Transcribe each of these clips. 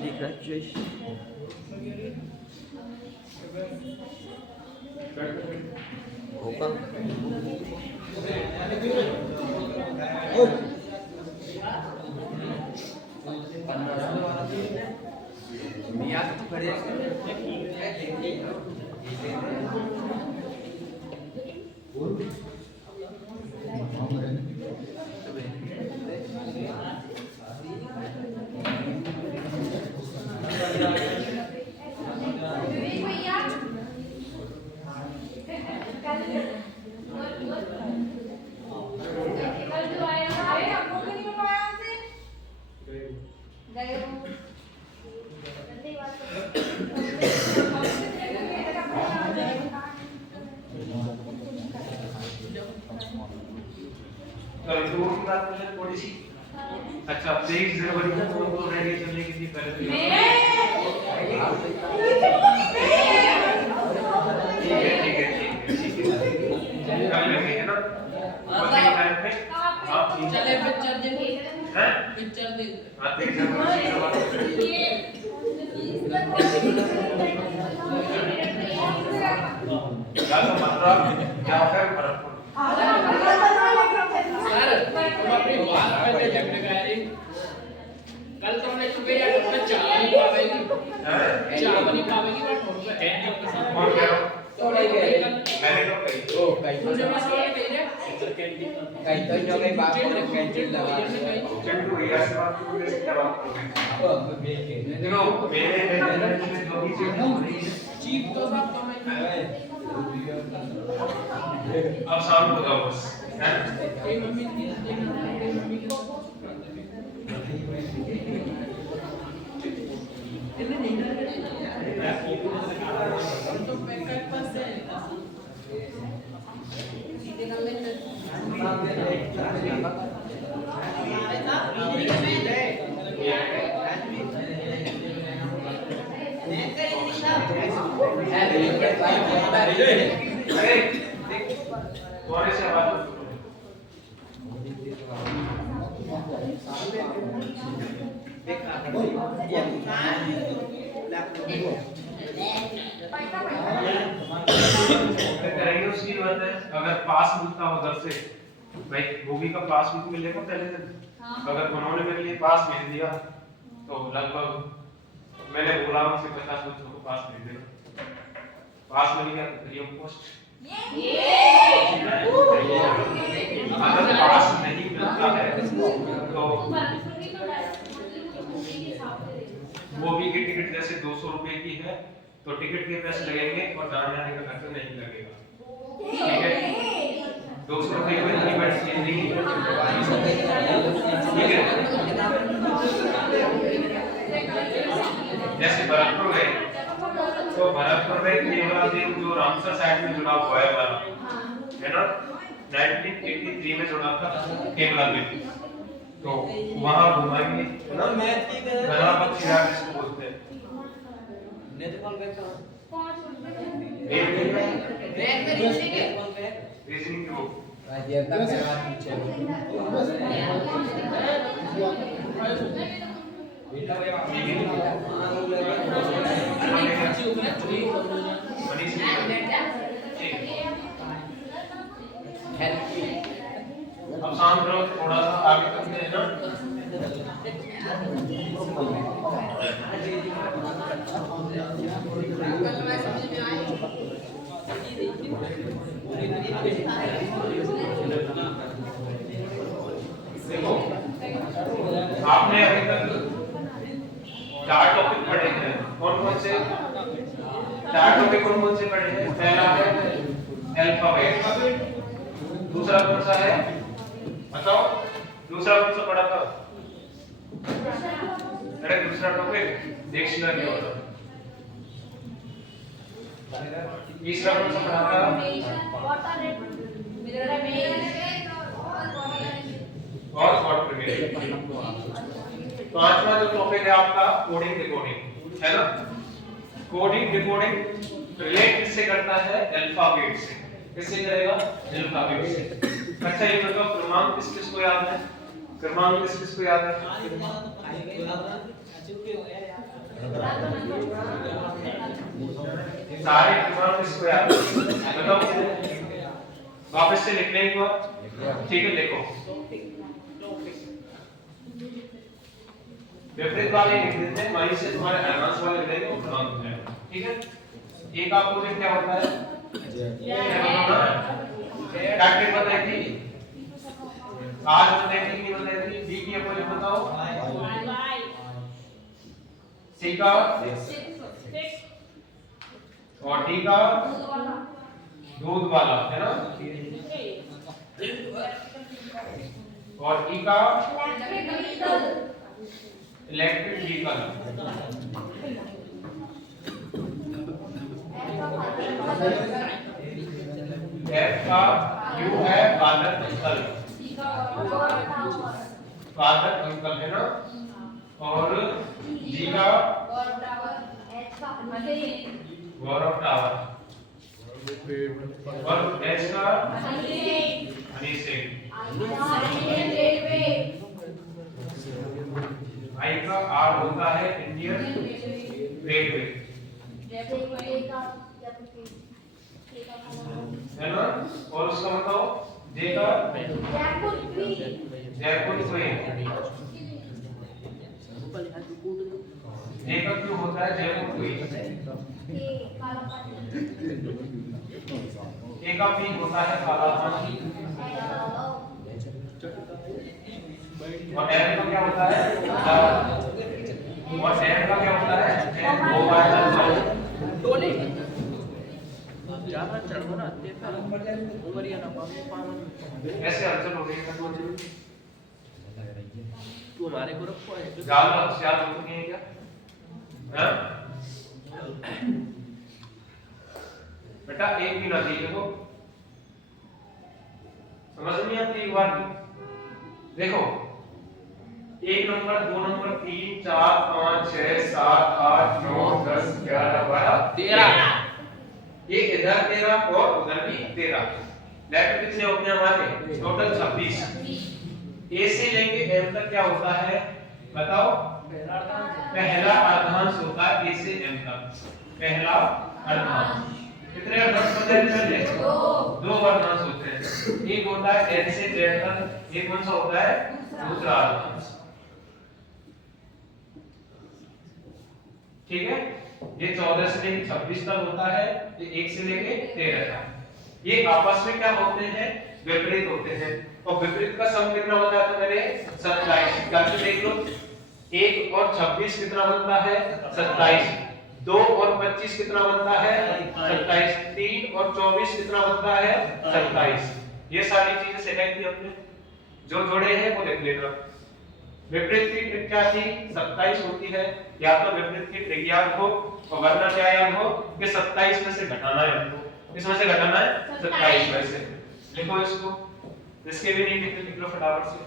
दिख रहा है ट्रेस। होगा थोड़ी सी अच्छा प्लीज जनवरी में तो रेडी चलने के लिए पहले ठीक है कल लगे है ना चले पिक्चर देखिए हैं पिक्चर देख हां देख जनवरी क्या मतलब क्या फिर फर्क सर तुम अपनी बात पे झगड़े कर रहे कल तुमने सुबह या तो चाय नहीं पावेगी चाय नहीं पावेगी बट फोन पे है नहीं किसी और क्या तो नहीं गए मैंने तो कही ओ कई मुझे बस ये कहिए कई तो जो गई बात को कैंसिल लगा चंदू रिया से बात करो इसके जवाब देखो मेरे जो भी चीज चीफ तो सब तुम्हें अब शाम को जाओ बस हैं कोई मम्मी की तो पैकेट पास है सीधे कर लेंगे और ऐसे बात करेंगे उसकी बात है अगर पास मिलता हो घर से भाई मूवी का पास भी तो मिलेगा पहले दिन अगर उन्होंने मेरे लिए पास भेज दिया तो लगभग मैंने बोला उनसे 50 बच्चों को पास भेज देगा पास मिल गया तो फ्री ऑफ कॉस्ट अगर पास नहीं मिलता है तो मूवी की टिकट जैसे 200 रुपए की है तो टिकट के पैसे लगेंगे और जाने आने का खर्चा नहीं लगेगा ठीक है 200 रुपए में नहीं बैठ नहीं ठीक है जैसे भरतपुर गए तो भरतपुर में केवल जो रामसर साइड में जुड़ा हुआ है वाला है ना 1983 में जुड़ा था केवल में तो वहां घुमाएंगे ना मैथ की घना पक्षी राज इसको बोलते हैं नेत्रपाल बैग कहां रीजनिंग की बुक राजेंद्र का पीछे बेटा भाई मनीष अब शांत रहो थोड़ा सा आगे करते हैं ना देखो आपने अभी तक 4 टॉपिक पढ़े हैं कौन से 4 टॉपिक कौन से पढ़े हैं पहला है अल्फाबेट दूसरा कौन सा है बताओ दूसरा कौन सा पढ़ा था अरे दूसरा टॉपिक डिक्शनरी होता तीसरा कौन सा पढ़ा था और प्रिमिटिव पांचवा जो टॉपिक है आपका कोडिंग डिकोडिंग है ना कोडिंग डिकोडिंग रिलेट किससे करता है अल्फाबेट से किससे करेगा अल्फाबेट से अच्छा ये बताओ क्रमांक किस किस को याद है क्रमांक किस किस को याद है सारे क्रमांक स्क्वायर बताओ वापस से लिखने एक बार ठीक है लिखो विपरीत वाले लिख देते हैं माइनस से तुम्हारे एडवांस वाले लिख देंगे वो क्रमांक है ठीक है एक अपोजिट क्या होता है टैक्टिक बताई थी आज बताई थी नहीं बताई थी बी की अपोजिट बताओ सी का और डी का दूध वाला है ना और ई का इलेक्ट्रिक व्हीकल एफ का यू है बालक अंकल है ना और जी का गौरव टावर और एस का हनी सिंह आई का आर होता है इंडियन रेलवे है ना और उसका बताओ जे का जयपुर क्वीन जे का क्यों होता है जयपुर क्वीन ए का पी होता है काला पानी और एल का क्या होता है और एन का क्या होता है मोबाइल टोली ज्यादा चढ़ो ना देखा उमरिया ना पावन ऐसे हलचल हो रही है तू हमारे ग्रुप को है ज्यादा होशियार हो चुके हैं क्या हां बेटा एक भी ना दिए देखो समझ नहीं आती एक बार देखो एक नंबर दो नंबर 3 4 5 6 7 8 9 10 11 12 13 ये इधर 13 और उधर भी 13 लेफ्ट कितने होते हैं हमारे टोटल 26 ए से लेके एम तक क्या होता है बताओ पहला अर्धांश होता है ए से एम तक पहला अर्धांश कितने अर्धांश होते हैं पहले दो अर्धांश होते हैं एक होता है एन से जेड तक एक कौन सा होता है दूसरा अर्धांश ठीक है ये 14 से लेके 26 तक होता है ये 1 से लेके 13 तक ये आपस में क्या होते हैं विपरीत होते हैं और विपरीत का सम कितना बताया था मैंने 27 कैसे देख लो 1 और 26 कितना बनता है 27 2 और 25 कितना बनता है 27 3 और 24 कितना बनता है 27 ये सारी चीजें सिखाई थी हमने जो जोड़े हैं वो लिख लेना विपरीत की ट्रिक क्या थी 27 होती है या तो विपरीत की ट्रिक याद हो और वरना क्या याद हो कि 27 में से घटाना है हमको इसमें से घटाना है 27 में से लिखो इसको इसके भी नहीं लिखते लिख लो फटाफट से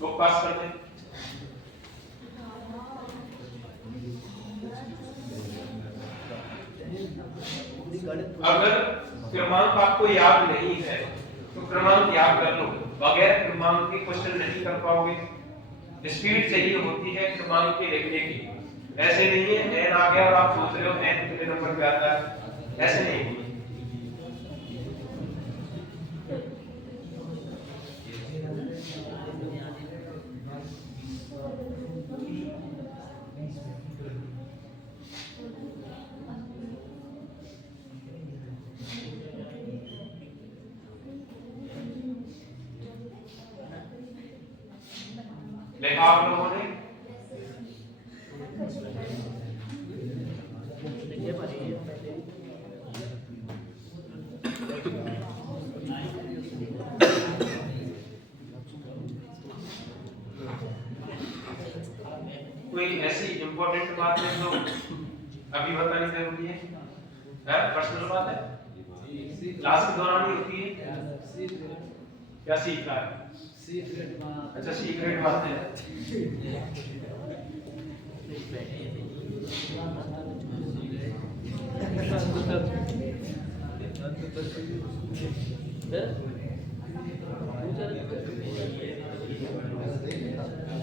बुक पास कर दे अगर क्रमांक आपको याद नहीं है तो क्रमांक याद कर लो बगैर क्रमांक के क्वेश्चन नहीं कर पाओगे स्पीड चाहिए होती है क्रमांक के लिखने की ऐसे नहीं है एन आ गया और आप सोच रहे हो एन कितने नंबर पे आता है ऐसे नहीं लिखा आप लोगों ने कोई ऐसी इंपॉर्टेंट बात है जो अभी बतानी जरूरी है पर्सनल बात है क्लास के दौरान ही होती है क्या सीख रहा है अच्छा सीक्रेट बात है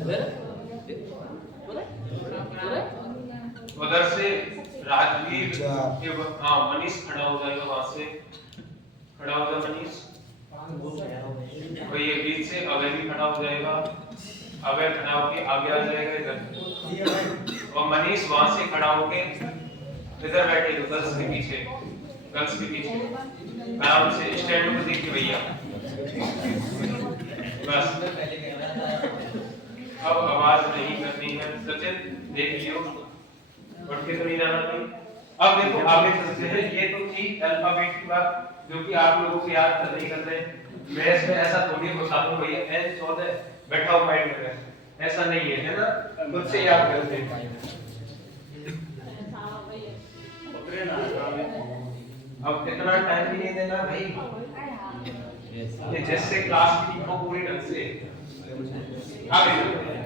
फिर हाँ मनीष खड़ा हो जाएगा वहां से, खड़ा हो जाएगा मनीष। तो ये बीच से अभय भी खड़ा हो जाएगा, अभय खड़ा होके आगे आ जाएगा इधर, और मनीष वहां से खड़ा होके इधर बैठेगा गर्ल्स के पीछे, गर्ल्स के पीछे आराम से स्टैंड को देखिए भैया। बस अब आवाज नहीं करनी है, सचिन देख लियो, उठ के तो नहीं जाना नहीं। अब देखो आगे चलते हैं, ये तो थी अल्फाबेट की बात जो कि आप लोगों को याद कर नहीं कर रहे। मैं इसमें ऐसा थोड़ी घुसा दूं भैया N14 बैठा हुआ माइंड में, ऐसा नहीं है ना, खुद से याद करते हैं। अब इतना टाइम भी नहीं देना भाई, ये जैसे क्लास की लिखो पूरी ढंग से। आगे चलते हैं,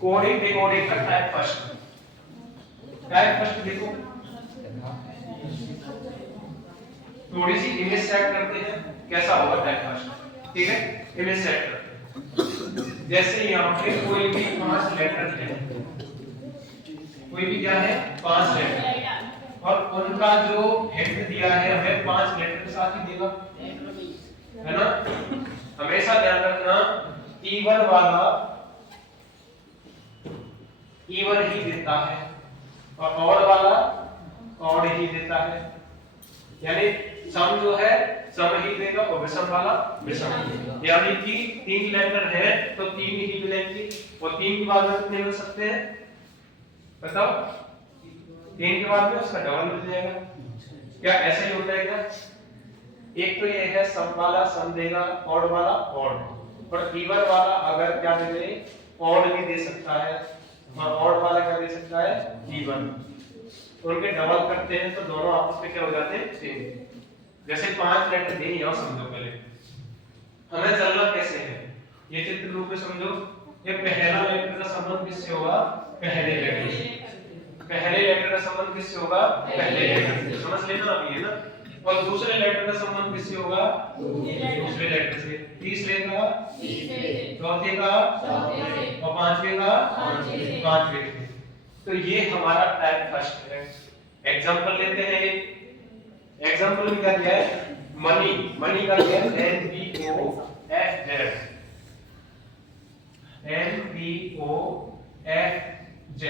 कोडिंग डिकोडिंग का टाइप फर्स्ट। टाइप फर्स्ट देखो, थोड़ी सी इमेज सेट करते हैं, कैसा होगा टाइप फर्स्ट, ठीक है। इमेज सेट करते हैं, जैसे यहाँ पे कोई भी 5 लेटर है, कोई भी क्या है 5 लेटर, और उनका जो हेड दिया है हमें 5 लेटर के साथ ही देगा, है ना। हमेशा ध्यान रखना इवन वाला इवन ही देता है और ऑड वाला ऑड ही देता है, यानी सम जो है सम ही देगा और विषम वाला विषम ही देगा। यानी कि 3 लेटर है तो 3 ही मिलेंगे, और 3 के बाद में कितने मिल सकते हैं बताओ? 3 के बाद में उसका डबल मिल जाएगा। क्या ऐसा ही होता है क्या? एक तो ये है सम वाला सम देगा, ऑड वाला ऑड, और इवन वाला अगर क्या दे दे ऑड भी दे सकता है, और ऑड वाला क्या दे सकता है इवन। उनके डबल करते हैं तो दोनों आपस में क्या हो जाते हैं सेम। जैसे 5 लेटर दे आओ, समझो पहले हमें चलना कैसे है, ये चित्र रूप में समझो। ये पहला लेटर का संबंध किससे होगा? पहले लेटर से। पहले लेटर का संबंध किससे होगा? पहले लेटर से, समझ लेना अभी, है ना। और दूसरे लेटर का संबंध किससे होगा? दूसरे लेटर से। तीसरे का चौथे का और पांचवे का पांचवे से। तो ये हमारा टाइप फर्स्ट है। एग्जांपल लेते हैं, एग्जांपल में क्या दिया है? मनी, मनी का क्या है? MOFZ, MOFZ,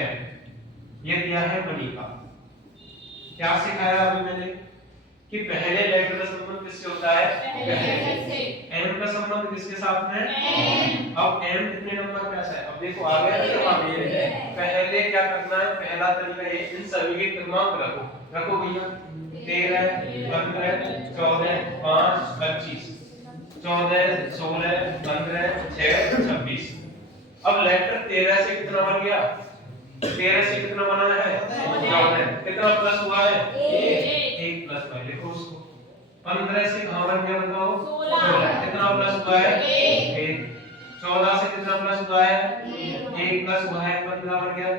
ये दिया है मनी का। क्या सिखाया अभी मैंने कि पहले लेटर का संबंध किससे होता है? पहले से। M का संबंध किसके साथ में? अब M कितने नंबर पे आता है? अब देखो आ गया ना जवाब। ये पहले क्या करना है? पहला तरीका ये, इन सभी के क्रमांक रखो, रखो भैया। 13 15 14 5 25 14 16 15 6 26। अब लेटर 13 से कितना बन गया? 13 से कितना बना है? 14। कितना प्लस हुआ है? 1 प्लस हुआ है, लिखो उसको। 15 से कहां बन गया बताओ? 16। कितना प्लस हुआ है? 1। 14 से कितना प्लस हुआ है? 1 प्लस हुआ है, 15 बन गया।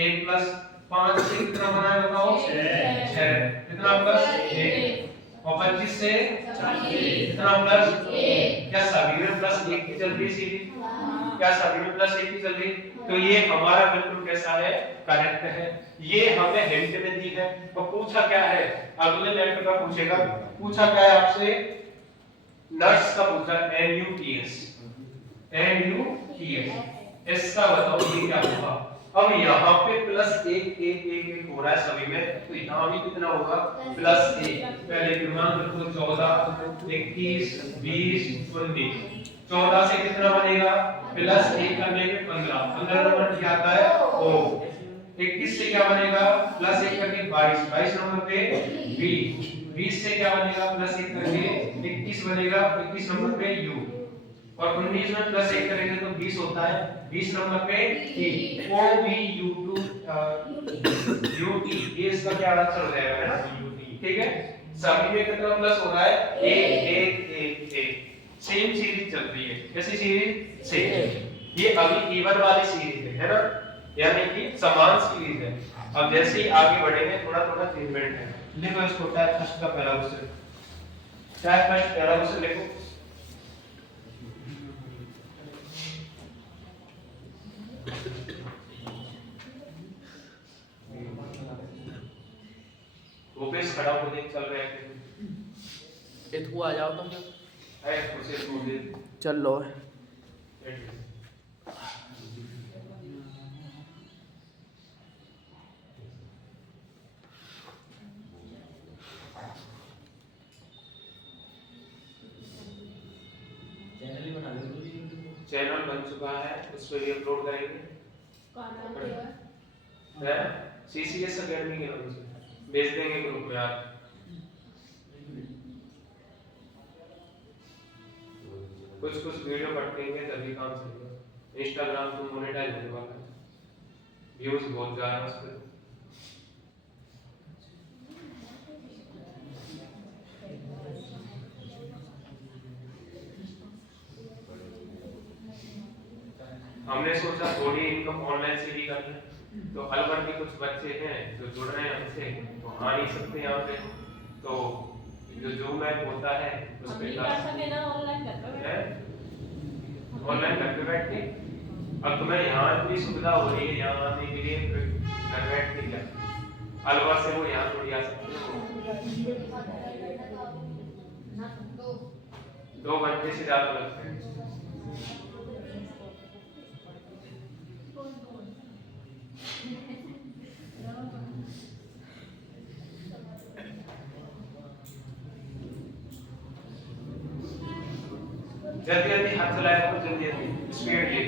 1 प्लस 5 से कितना बना है बताओ? 6। कितना प्लस? 1। और 25 से कितना प्लस? 1। क्या सभी में प्लस 1 की चल रही सीधी? क्या सभी में प्लस 1 की चल रही? तो ये हमारा बिल्कुल कैसा है? करेक्ट है। ये हमें हिंट में दी है। तो पूछा क्या है? अगले लेटर का पूछेगा। पूछा क्या है आपसे? नट्स का पूछा, NUTS, इसका बताओ ये क्या होगा? अब यहाँ पे प्लस 1 1 1 1 हो रहा है सभी में, तो यहाँ भी कितना होगा? प्लस 1। पहले क्रमांक रखो 14 21 20 19। 14 से कितना बनेगा? प्लस 1 करने पे 15, 15 नंबर क्या आता है? O। 21 से क्या बनेगा? प्लस 1 करके 22, 22 नंबर पे B। 20 से क्या बनेगा? प्लस 1 करके 21 बनेगा, 21 नंबर पे U। और 19 में प्लस 1 करेंगे तो 20 होता है, 20 नंबर पे T। OBU2 UT, ये इसका क्या आंसर हो जाएगा, है ना? ठीक है। सभी में कितना प्लस हो रहा है? 1 1 1 1। सेम सीरीज चल रही है। कैसी सीरीज? सेम। ये अभी इवन वाली सीरीज है ना, यानी कि समान सीरीज है। अब जैसे ही आगे बढ़ेंगे थोड़ा थोड़ा चेंजमेंट है। लिखो इसको, टाइप फर्स्ट का पहला क्वेश्चन, टाइप फर्स्ट पहला क्वेश्चन लिखो। तू आ जाओ तो फिर उसे छोड़ दे। चल लो। चैनल बन चुका है, उस पर भी अपलोड करेंगे। CCS अकेडमी के नाम से भेज देंगे ग्रुप में आप। कुछ वीडियो पटेंगे तभी काम चलेगा। इंस्टाग्राम तो मोनेटाइज होने वाला है, व्यूज बहुत जा रहे हैं उस पर। हमने सोचा थोड़ी इनकम ऑनलाइन से भी कर लें, तो अलवर के कुछ बच्चे हैं जो जुड़ रहे हैं हमसे, तो आ नहीं सकते यहाँ पे, तो जो जूम ऐप होता है उस पे ऑनलाइन घर पे बैठ के। अब तुम्हें यहाँ इतनी सुविधा हो रही है यहाँ आने के लिए, घर बैठ के क्या अलवर से वो यहाँ थोड़ी आ सकते हो। 2 घंटे से ज्यादा लगते हैं। जल्दी जल्दी हाथ चलाया करो, जल्दी जल्दी स्पीडली।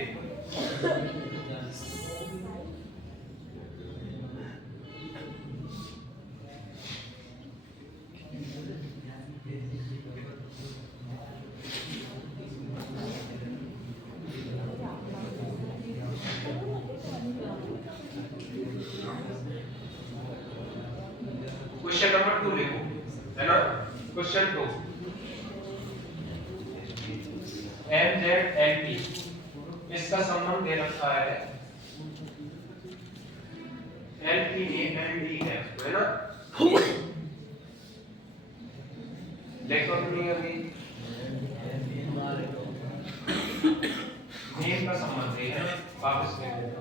क्वेश्चन नंबर 2 लिखो, है ना। क्वेश्चन 2, MZNP इसका संबंध दे रखा है, LP ND है, है ना। देखो तुम अभी नेम का संबंध है, वापस देख लेते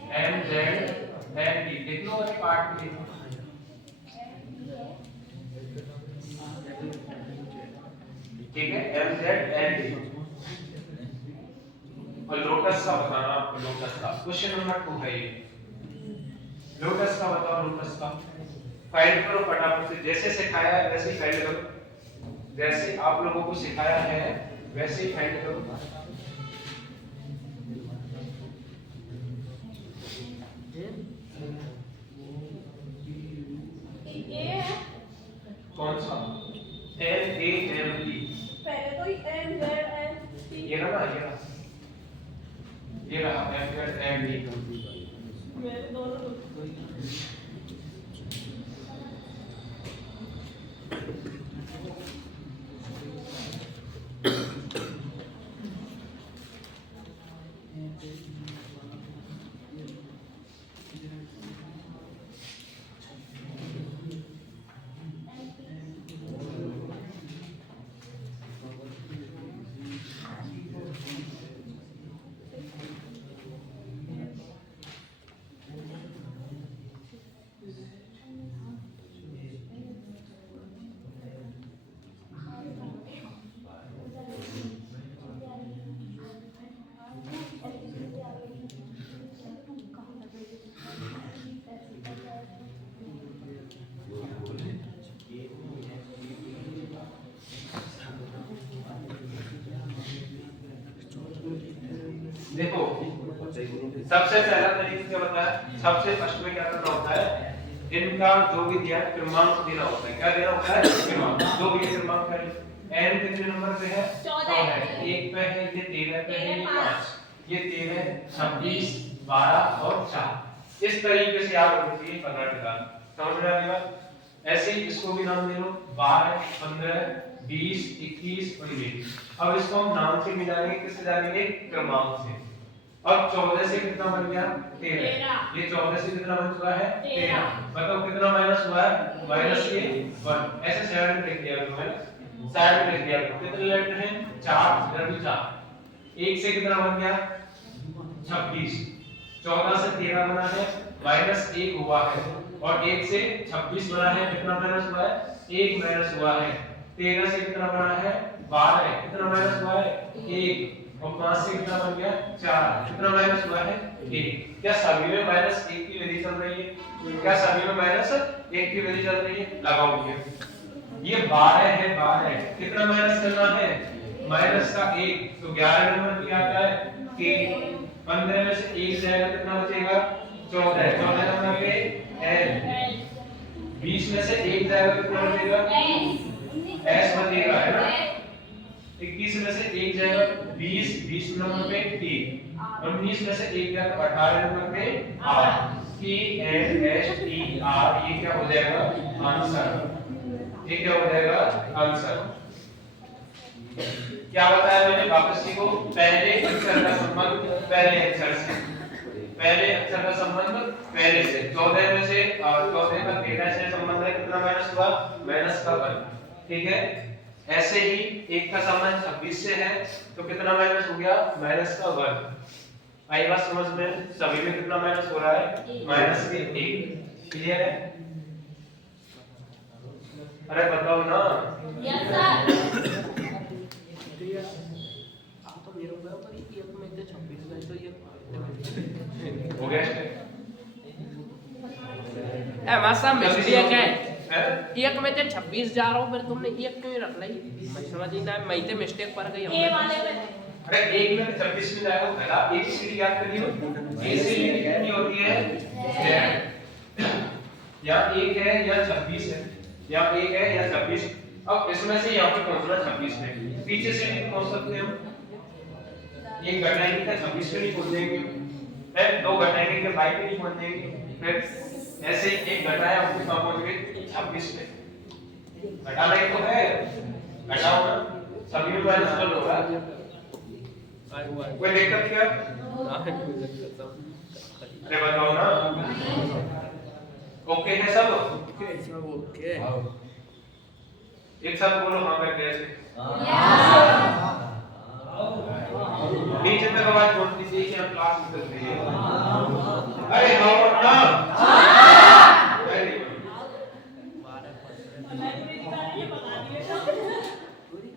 हैं। MZNP देख लो, अरे पार्ट में देखो। ठीक है, MZND और लोटस का बताना आपको। लोटस का क्वेश्चन नंबर 2 है ये। लोटस का बताओ, लोटस का फाइल करो फटाफट से, जैसे सिखाया है वैसे ही फाइल करो, जैसे आप लोगों को सिखाया है वैसे ही फाइल करो। कौन सा LAMP? पहले तो MZNP ये रहा, ये रहा MZNP। मेरे दोनों देखो, सबसे पहला तरीका क्या होता है, सबसे फर्स्ट में क्या करना होता है, इनका जो भी दिया क्रमांक देना होता है। क्या देना होता है? क्रमांक। जो भी क्रमांक है, n कितने नंबर पे है? 14 है। 1 पे है, ये 13 पे है, ये 5, ये 13, 26, 12 और 4। इस तरीके से आप होती है 15 निकाल। समझ में आ गया? ऐसे ही इसको भी नाम दे लो, 12, 15, 20, 21 और 22। अब इसको हम नाम से मिलाएंगे, किससे जानेंगे? क्रमांक से। अब 14 से कितना बन गया? 13। ये 14 से कितना बन चुका है? 13। बताओ कितना माइनस हुआ है? माइनस ये 1। ऐसे साइड में लिख दिया करो, है ना, साइड में लिख दिया करो। कितने लेटर हैं? 4, इधर भी 4। 1 से कितना बन गया? 26। 14 से 13 बना है, माइनस 1 हुआ है, और 1 से 26 बना है, कितना माइनस हुआ है? 1 माइनस हुआ है। 13 से कितना बना है 12, कितना माइनस हुआ है 1, और 5 से कितना बन गया 4, कितना माइनस हुआ है 1। क्या सभी में माइनस 1 की वैल्यू चल रही है? क्या सभी में माइनस 1 की वैल्यू चल रही है? लगाओ भैया, ये 12 है, 12 कितना माइनस करना है माइनस का 1, तो 11 नंबर क्या आता है कि 15 में से 1 जाएगा कितना बचेगा 14, 14 नंबर पे l, 20 में से 1 जाएगा कितना बचेगा s बचेगा, है ना। 21 में से 1 जाएगा 20, 20 नंबर पे t, और 19 में से 1 जाएगा 18 नंबर पे r, t n s t r, ये क्या हो जाएगा आंसर, ये क्या हो जाएगा आंसर। क्या बताया मैंने, वापस सीखो। पहले अक्षर का संबंध पहले अक्षर से, पहले अक्षर का संबंध पहले से। 14 में से 14 का 13 से संबंध है, कितना माइनस हुआ माइनस का 1, ठीक है। ऐसे ही 1 का संबंध 26 से है, तो कितना माइनस हो गया माइनस का 1। आई बात समझ में? सभी में कितना माइनस हो रहा है माइनस के 1। क्लियर है? अरे बताओ ना। Yes sir. हो गया मासा मिस्टेक है, है? एक में तो 26 जा रहा हूँ, फिर तुमने एक क्यों रख ली? मैं समझ नहीं आया, मैं तो मिस्टेक पर गई। ए वाले में अरे 1 में 26 में जाएगा, पहला एक सीढ़ी याद करियो। ए से कितनी होती है z, या 1 है या 26 है, या 1 है या 26। अब इसमें से यहाँ पे पहुंचना 26 में, पीछे से नहीं पहुंच सकते हम। एक घटाएंगे तो 26 पे नहीं पहुंचेंगे, फिर 2 घटाएंगे तो 22 पे नहीं पहुंचेंगे, फिर ऐसे एक घटाया उसके कहाँ पहुंच गए 26 पे। घटाना ही तो है, घटाओ ना, सभी में माइनस कर होगा। कोई दिक्कत क्या? अरे बताओ ना। ओके है सब? ओके, एक साथ बोलो हाँ करके ऐसे। नीचे तक आवाज बोल दीजिए कि हम क्लास में चल रही है। अरे हाँ पढ़ना। Very good.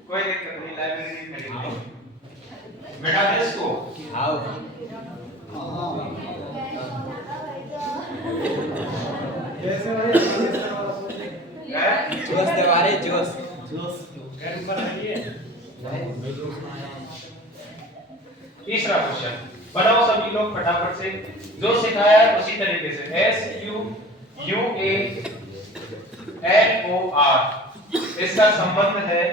कोई दिक्कत नहीं, लाइब्रेरी में करेंगे। बैठा दे इसको। आओ जोश दे जोश। तीसरा क्वेश्चन बनाओ सभी लोग फटाफट से, जो सिखाया है उसी तरीके से। SUUANOR, इसका संबंध है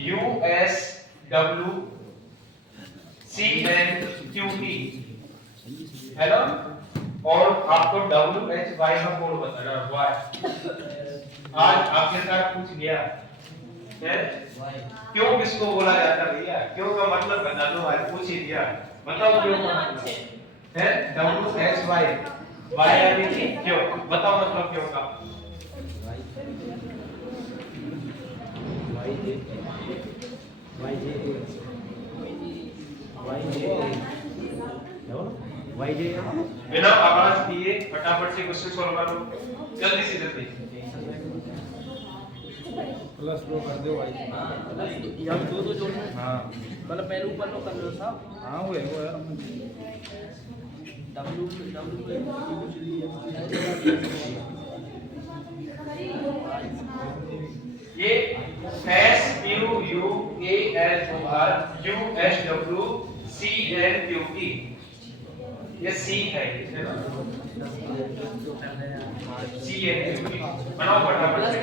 USWCNQT, है ना। और आपको WHY का कोड बताना है। आज आखिरकार पूछ गया है क्यों किसको बोला जाता है भैया, क्यों का मतलब बता दो, आज पूछ ही दिया, बताओ क्यों का मतलब है WHY, Y यानी कि क्यों, बताओ मतलब क्यों का। बिना आवाज दिए फटाफट से क्वेश्चन सॉल्व करो, जल्दी से जल्दी। प्लस दो कर दो भाई। यहाँ दो जोड़ है। हाँ मतलब पहले ऊपर लो कर लो साहब। हाँ वो यार ये SUUANORUSWCNQT, ये C है, है ना। CNQT बनाओ फटाफट से।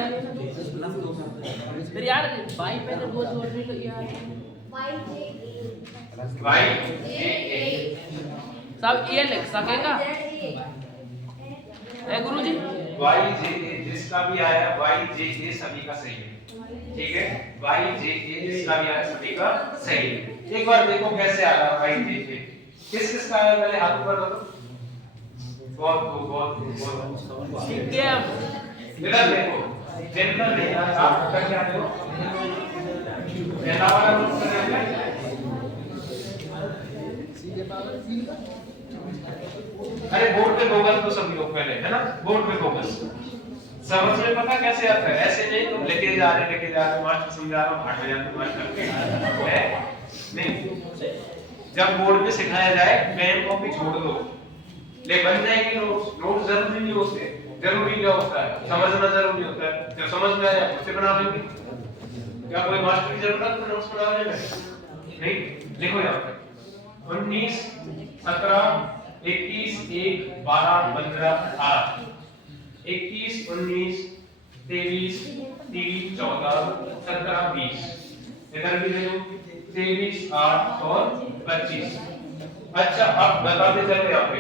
फिर यार बाई पहले वो जोड़ रही लो यार। YJA सब ये लिख सकेगा ए गुरुजी? YJA जिसका भी आया YJA सभी का सही है, ठीक है। YJA जिसका भी आया सभी का सही है। एक बार देखो कैसे आ रहा है YJA, किस किस का आया पहले हाथ ऊपर करो। बहुत ठीक है, इधर देखो, जनरल नहीं है, आप कर क्या दो पहला वाला रूल करेंगे। अरे बोर्ड पे फोकस तो सभी लोग पहले, है ना, बोर्ड पे फोकस। समझ में पता कैसे आता है? ऐसे नहीं तुम लेके जा रहे मास्टर समझा रहा हूँ भाग में जाते मास्टर है नहीं। जब बोर्ड पे सिखाया जाए पेन कॉपी छोड़ दो, ले बन जाएंगे नोट जरूरी नहीं होते, जरूरी क्या होता है समझना जरूरी होता है, जब समझ में आया उससे बना लेंगे। क्या कोई मास्टर की जरूरत है नोट्स बनाने में? नहीं। देखो यहाँ पे 19 17 21 1 12 15 18 21 19 23 30 14 17 20 इधर भी देखो 23 8 और 25। अच्छा अब बताते चलो यहाँ पे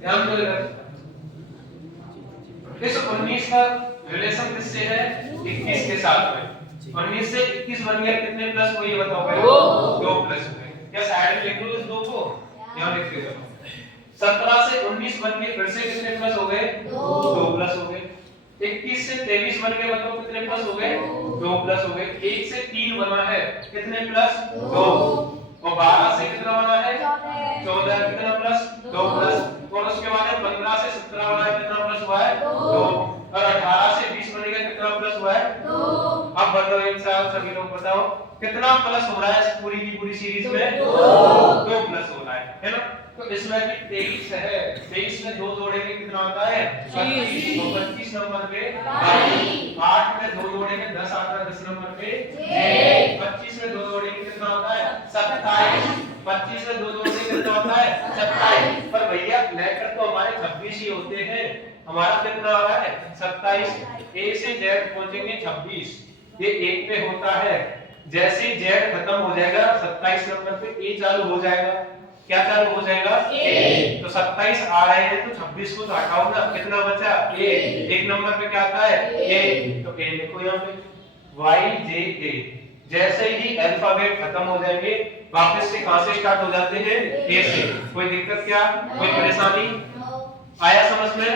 ध्यान दो इधर। इस 19 का रिलेशन किससे है? 21 के साथ में। 19 से 21 बन गया, कितने प्लस हुए ये बताओ भाई? 2 प्लस हुए। क्या साइड में लिख लो इस 2 को? यहाँ लिख दो। 17 से 19 बन गए, फिर से कितने प्लस हो गए? 2 प्लस हो गए। 21 से 23 बन गए, बताओ कितने प्लस हो गए? 2 प्लस हो गए। 1 से 3 बना है, कितने प्लस? 2। और 12 से कितना बना है? 14, कितना प्लस? 2 प्लस। और उसके बाद 15 से 17 बना है, कितना प्लस हुआ है? 2। और 18 से 20 बन गया, कितना प्लस हुआ है? 2। अब बताओ इंसान सभी लोग बताओ कितना प्लस हो रहा है इस पूरी की पूरी सीरीज में? 2 प्लस हो रहा है ना? तो इसमें भी 23 है, 23 में 2 जोड़ेंगे कितना आता है? 25। और 25 नंबर पे 8 में 2 जोड़ेंगे 10 आता है, 10 नंबर पे 25 में 2 जोड़ेंगे कितना होता है? 27। 25 में 2 जोड़ेंगे कितना होता है? 27। पर भैया लेकर तो हमारे 26 ही होते हैं, हमारा कितना आ रहा है? 27। ए से जेड पहुंचेंगे 26, ये 1 पे होता है। जैसे ही जेड खत्म हो जाएगा 27 नंबर पे ए चालू हो जाएगा। क्या चालू हो जाएगा? ए। तो 27 आ रहे हैं तो 26 को तो हटाओ ना, कितना बचा? ए। 1 नंबर पे क्या आता है? ए। तो ए लिखो यहाँ पे Y J A। जैसे ही अल्फाबेट खत्म हो जाएंगे वापस से कहां से स्टार्ट हो जाते हैं? ए से। कोई दिक्कत क्या? कोई परेशानी आया समझ में?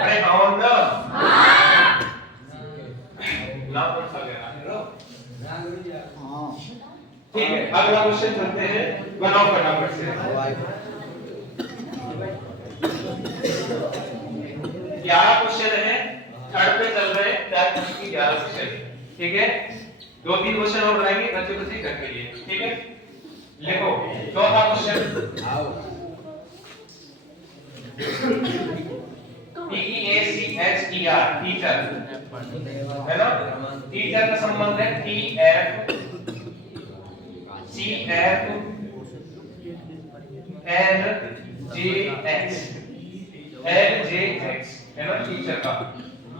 अरे हाँ ना ना कौन सा गया? ठीक है, अगला क्वेश्चन चलते हैं, बनाओ फटाफट से। 11 क्वेश्चन है, थर्ड पे चल रहे हैं, टैग की 11 क्वेश्चन। ठीक है, 2-3 क्वेश्चन और बनाएंगे बच्चों बच्चे घर के लिए। ठीक है, लिखो चौथा क्वेश्चन। TEACHER टीचर है ना? टीचर का संबंध है TF CF NJX है ना टीचर का।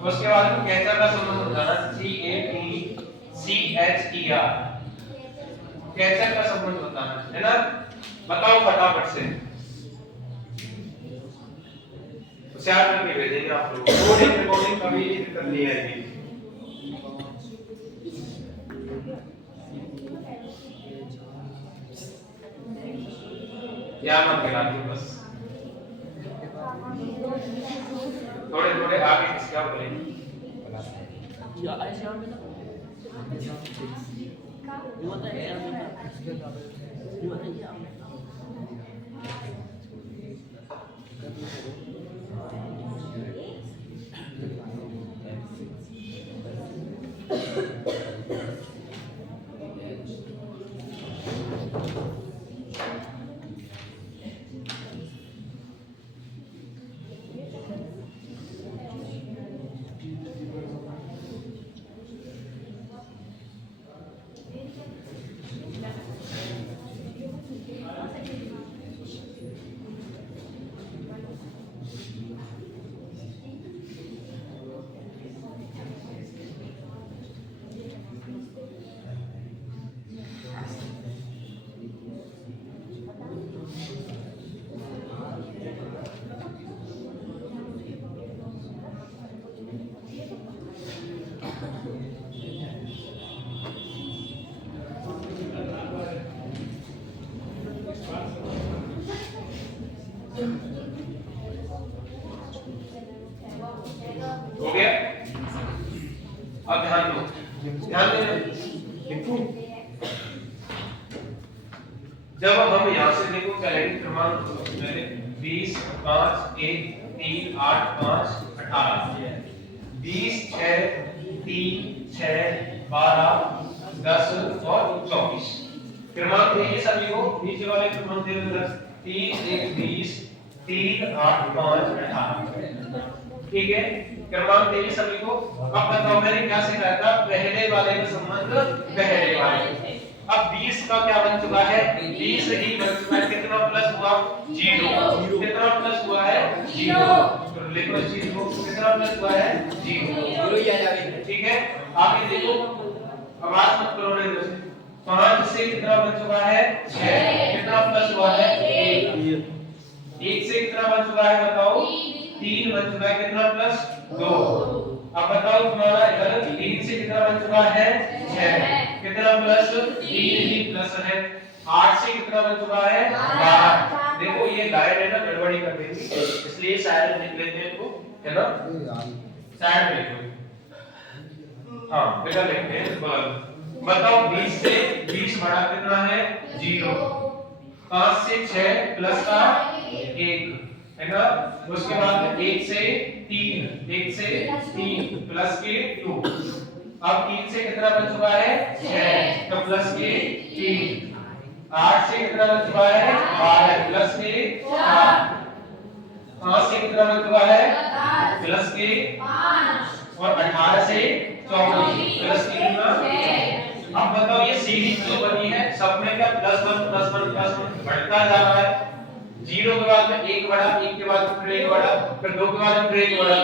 उसके बाद में कैचर का संबंध होता है CATCHER कैचर का संबंध होता है ना? बताओ फटाफट से, होशियार करके भेजेंगे आप लोग। कोडिंग रिकॉर्डिंग कभी दिक्कत नहीं आएगी। याद मत करा बस, थोड़े थोड़े आगे क्या बोलेंगे? हो गया? अब ध्यान दो, ध्यान देना। जब हम यहां से देखो कैलेंडर क्रमांक 20 5 1 3 8 5 18 20 6 3 6 12 10 और 24 क्रमांक देखिए सभी को नीचे वाले क्रमांक दे दो 3 1 20 3 8 5 18 ठीक है क्रमांक देखिए सभी को। अब बताओ मैंने क्या सिखाया था पहले वाले का संबंध पहले वाले। अब 20 का क्या बन चुका है 20 ही बन चुका है कितना प्लस हुआ 0 कितना प्लस हुआ है 0 तो लिखो इस चीज को कितना प्लस हुआ है 0 ही आ जाएगा। ठीक है आगे देखो आवाज मत करो ना इधर से 5 से कितना बन चुका है 6 कितना प्लस हुआ है 1 से कितना बन चुका है बताओ 3 बन चुका है कितना प्लस 2 अब बताओ तुम्हारा इधर 3 से कितना बन चुका है 6 कितना प्लस 3 ही प्लस है 8 से कितना बन चुका है 12 देखो ये लाइन है ना गड़बड़ी कर देगी इसलिए साइड लिख लेते हैं इसको है ना साइड में लिखो हां बेटा लिखते हैं बताओ 20 से 20 बड़ा कितना है 0 5 से 6 प्लस का 1 है ना उसके बाद 1 से 3 प्लस के 2 अब 3 से कितना बन चुका है 6 तो प्लस के 3 8 से कितना बन चुका है 12 प्लस के 4 5 से कितना बन चुका है प्लस के 5 और 18 से 24 प्लस के कितना 6 अब बताओ ये सीरीज जो बनी है सब में क्या +1 बढ़ता जा रहा है 0 के बाद में 1 बढ़ा 1 के बाद फिर 1 बढ़ा फिर 2 के बाद फिर 1 बढ़ा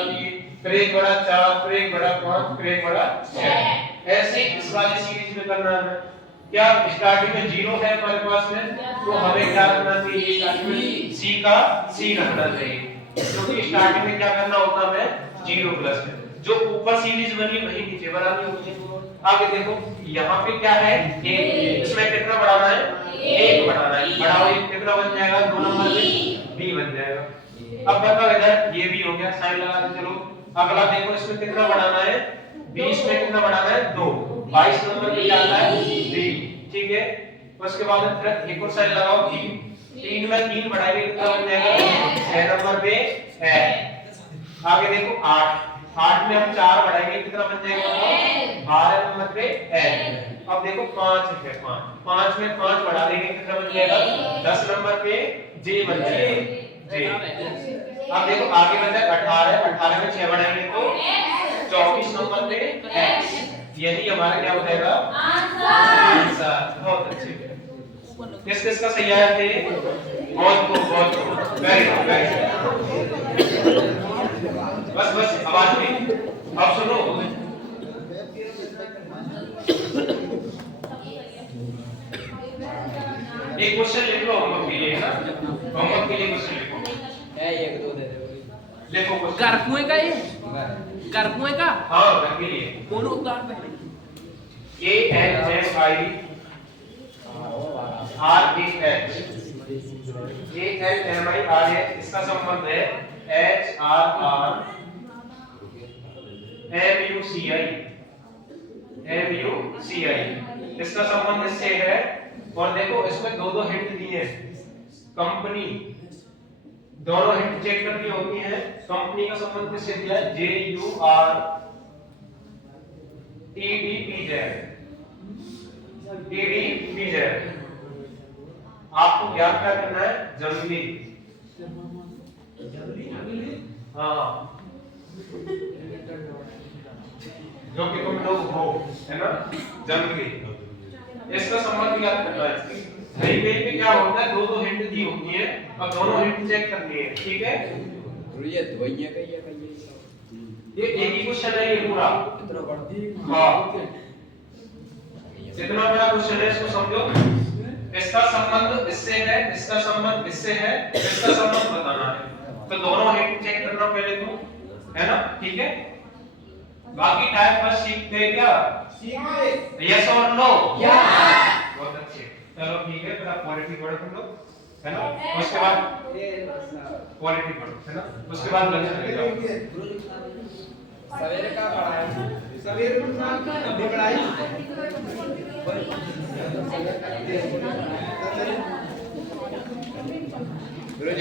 फिर 1 बढ़ा 4 फिर 1 बढ़ा 5 फिर 1 बढ़ा 6 ऐसे इस वाली सीरीज में करना है। क्या स्टार्टिंग में 0 है हमारे पास में तो हमें क्या करना चाहिए स्टार्टिंग में c का c रखना चाहिए क्योंकि स्टार्टिंग में क्या करना होता है 0 प्लस में जो ऊपर सीरीज बनी वही नीचे बनानी होती है। आगे देखो यहाँ पे क्या है 1 इसमें कितना बढ़ाना है 1 बढ़ाना है बढ़ाओ 1 कितना बन जाएगा 2 नंबर में b बन जाएगा। अब बताओ इधर ये भी हो गया साइन लगा दे चलो अगला देखो इसमें कितना बढ़ाना है 20 में कितना बढ़ाना है 2 22 नंबर पे क्या आता है b ठीक है उसके बाद फिर एक और साइन लगाओ 3 में 3 बढ़ाएंगे कितना बन जाएगा 6 नंबर पे है। आगे देखो 8 में हम 4 बढ़ाएंगे कितना बन जाएगा 12 नंबर पे है। अब देखो 5 है 5 में 5 बढ़ा देंगे कितना बन जाएगा 10 नंबर पे j बन जाएगा j। अब देखो आगे बन जाएगा 18 में 6 बढ़ाएंगे तो 24 नंबर पे x यही हमारा क्या हो जाएगा आंसर। बहुत अच्छे किस किस का सही आया थे बहुत वेरी गुड बस आवाज नहीं अब सुनो एक क्वेश्चन लिख लो होमवर्क के लिए ना होमवर्क के लिए क्वेश्चन लिखो है 1 2 दे दो लिखो क्वेश्चन घर कुएं का ये घर कुएं का हां घर के लिए कौन उतार पहले ALMIRH इसका संबंध है MUCI इसका संबंध इससे है। और देखो इसमें दो हिंट दिए हैं कंपनी दोनों हिंट चेक करनी होती है। कंपनी का संबंध किससे दिया है TDPZ आपको ज्ञान क्या करना है जंगली हाँ जो कि तुम लोग हो है ना जंगली इसका संबंध याद करना है। कहीं कहीं पे क्या होता है दो हिंट दी होती है और दोनों हिंट चेक करनी है ठीक है। ये दवाइयां कहिए ये एक ही क्वेश्चन है ये पूरा इतना बड़ा हाँ इतना बड़ा क्वेश्चन है इसको समझो। इसका संबंध इससे है इसका संबंध इससे है इसका संबंध बताना है तो दोनों हिंट चेक करना पहले तो है ना ठीक है। बाकी टाइप बस सीखते हैं क्या यस और नो बहुत अच्छे चलो ठीक है फिर आप क्वालिटी पढ़ो तुम लोग है ना उसके बाद क्वालिटी पढ़ो है ना उसके बाद लंच ले जाओ। सवेरे का पढ़ाया सवेरे अभी पढ़ाई